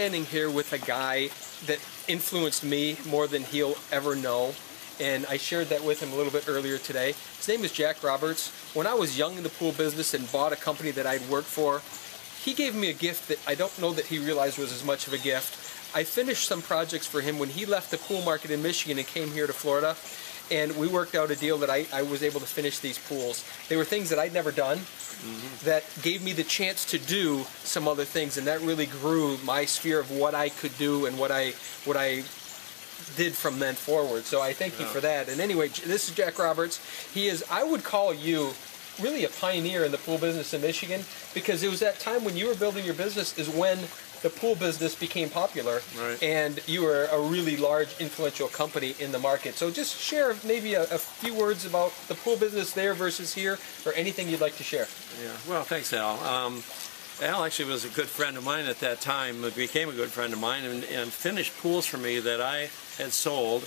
standing here with a guy that influenced me more than he'll ever know, and I shared that with him a little bit earlier today. His name is Jack Roberts. When I was young in the pool business and bought a company that I'd worked for, he gave me a gift that I don't know that he realized was as much of a gift. I finished some projects for him when he left the pool market in Michigan and came here to Florida, and we worked out a deal that I was able to finish these pools. They were things that I'd never done that gave me the chance to do some other things, and that really grew my sphere of what I could do and what I did from then forward. So I thank you for that. And anyway, this is Jack Roberts. He is, I would call you really a pioneer in the pool business in Michigan, because it was that time when you were building your business is when the pool business became popular, and you were a really large, influential company in the market. So just share maybe a few words about the pool business there versus here, or anything you'd like to share. Yeah, well, thanks, Al. Al actually was a good friend of mine at that time, became a good friend of mine, and finished pools for me that I had sold,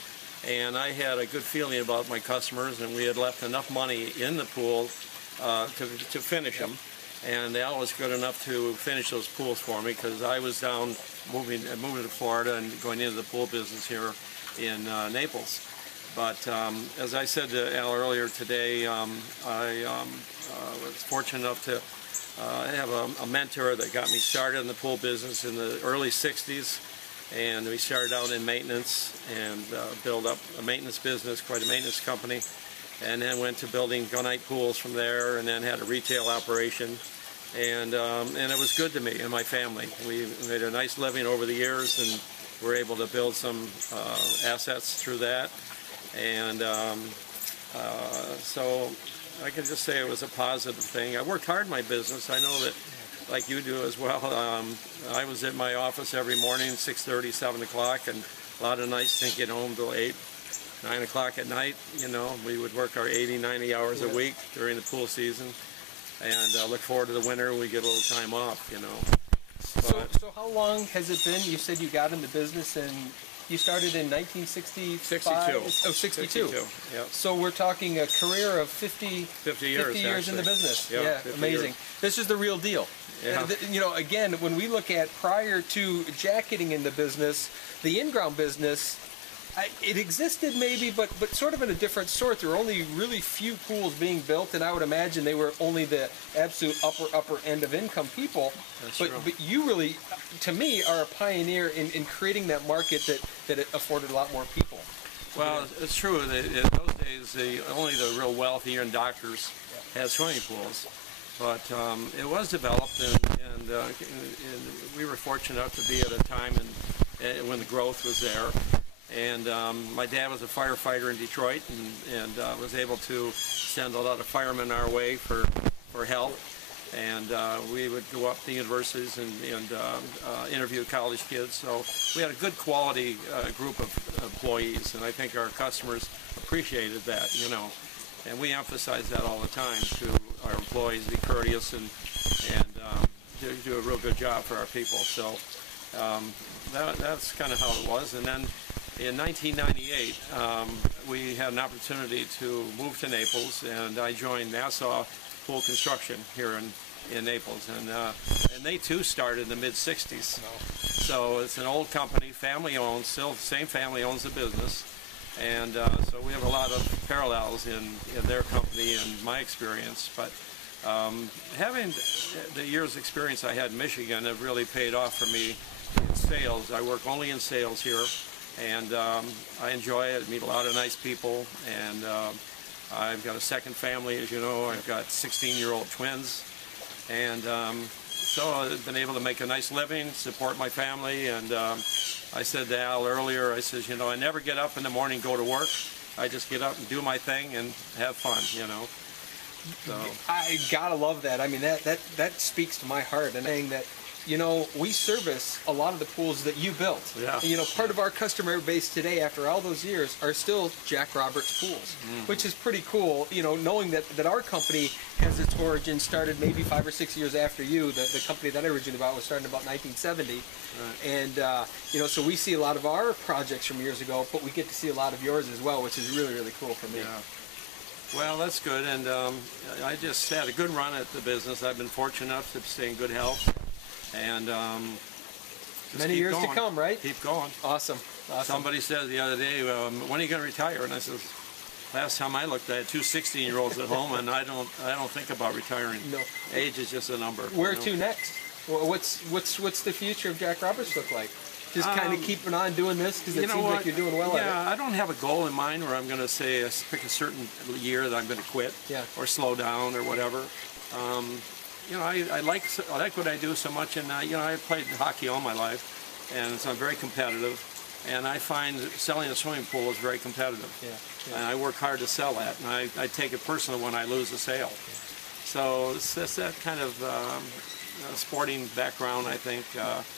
and I had a good feeling about my customers, and we had left enough money in the pool to finish them. And Al was good enough to finish those pools for me, because I was down moving to Florida and going into the pool business here in Naples. But as I said to Al earlier today, I was fortunate enough to have a mentor that got me started in the pool business in the early 60s. And we started out in maintenance and built up a maintenance business, quite a maintenance company. And then went to building gunite pools from there, and then had a retail operation, and it was good to me and my family. We made a nice living over the years, and were able to build some assets through that, and so I can just say it was a positive thing. I worked hard in my business. I know that, like you do as well. I was at my office every morning, 6:30, 7 o'clock, and a lot of nights didn't get home till 8. 9 o'clock at night. You know, we would work our 80, 90 hours a week during the pool season, and look forward to the winter when we get a little time off, you know. So how long has it been? You said you got into business and you started in 1965? 62. Oh, 62. 62, yep. So we're talking a career of 50 years in the business. Yep, yeah, amazing. Years. This is the real deal. Yeah. You know, again, when we look at prior to Jack getting in the business, the in-ground business, it existed maybe, but sort of in a different sort. There were only really few pools being built, and I would imagine they were only the absolute upper end of income people. That's but true. But you really, to me, are a pioneer in creating that market that it afforded a lot more people. Well, it's true. In those days, only the real wealthy and doctors had swimming pools. But it was developed, and we were fortunate enough to be at a time when the growth was there. And my dad was a firefighter in Detroit, and was able to send a lot of firemen our way for help. And we would go up to universities and interview college kids. So we had a good quality group of employees, and I think our customers appreciated that, you know. And we emphasize that all the time to our employees, be courteous and do a real good job for our people. So that's kind of how it was. And then in 1998, we had an opportunity to move to Naples, and I joined Nassau Pool Construction here in Naples, and they too started in the mid-60s. So it's an old company, family-owned, still the same family owns the business, and so we have a lot of parallels in their company and my experience. But having the years' experience I had in Michigan have really paid off for me in sales. I work only in sales here. And I enjoy it. I meet a lot of nice people, and I've got a second family, as you know. I've got 16-year-old twins, and so I've been able to make a nice living, support my family. And I said to Al earlier, I said, you know, I never get up in the morning, go to work. I just get up and do my thing and have fun, you know. So I gotta love that. I mean, that speaks to my heart, and saying that, you know, we service a lot of the pools that you built. Yeah. You know, part of our customer base today, after all those years, are still Jack Roberts pools, which is pretty cool, you know, knowing that our company has its origin started maybe 5 or 6 years after you. The company that I originally bought was started about 1970. Right. And, you know, so we see a lot of our projects from years ago, but we get to see a lot of yours as well, which is really, really cool for me. Yeah. Well, that's good, and I just had a good run at the business. I've been fortunate enough to stay in good health. And Many years to come, right? Keep going. Awesome. Somebody said the other day, when are you going to retire? And I said, last time I looked, I had two 16-year-olds at home, and I don't think about retiring. No. Age is just a number. Where to next? Well, what's the future of Jack Roberts look like? Just kind of keeping on doing this because it seems like you're doing well at it. Yeah, I don't have a goal in mind where I'm going to say pick a certain year that I'm going to quit or slow down or whatever. I like what I do so much, and I played hockey all my life, and so I'm very competitive. And I find selling a swimming pool is very competitive. And I work hard to sell that, and I take it personal when I lose a sale. So it's that kind of sporting background, I think.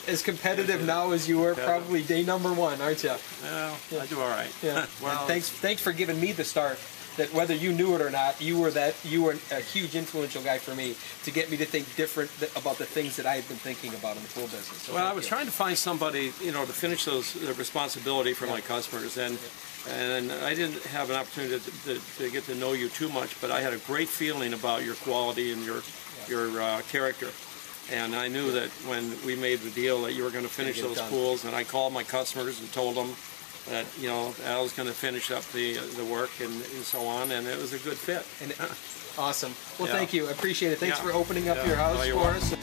As competitive now as you were probably day number one, aren't you? Well, I do all right. Yeah. Well, thanks for giving me the start. That whether you knew it or not, you were a huge influential guy for me to get me to think different about the things that I had been thinking about in the pool business. So well, I was trying to find somebody, to finish the responsibility for my customers, and I didn't have an opportunity to get to know you too much, but I had a great feeling about your quality and your character. And I knew that when we made the deal that you were going to finish those pools, and I called my customers and told them that I was going to finish up the work and so on, and it was a good fit. Awesome. Well, thank you. I appreciate it. Thanks for opening up your house for us.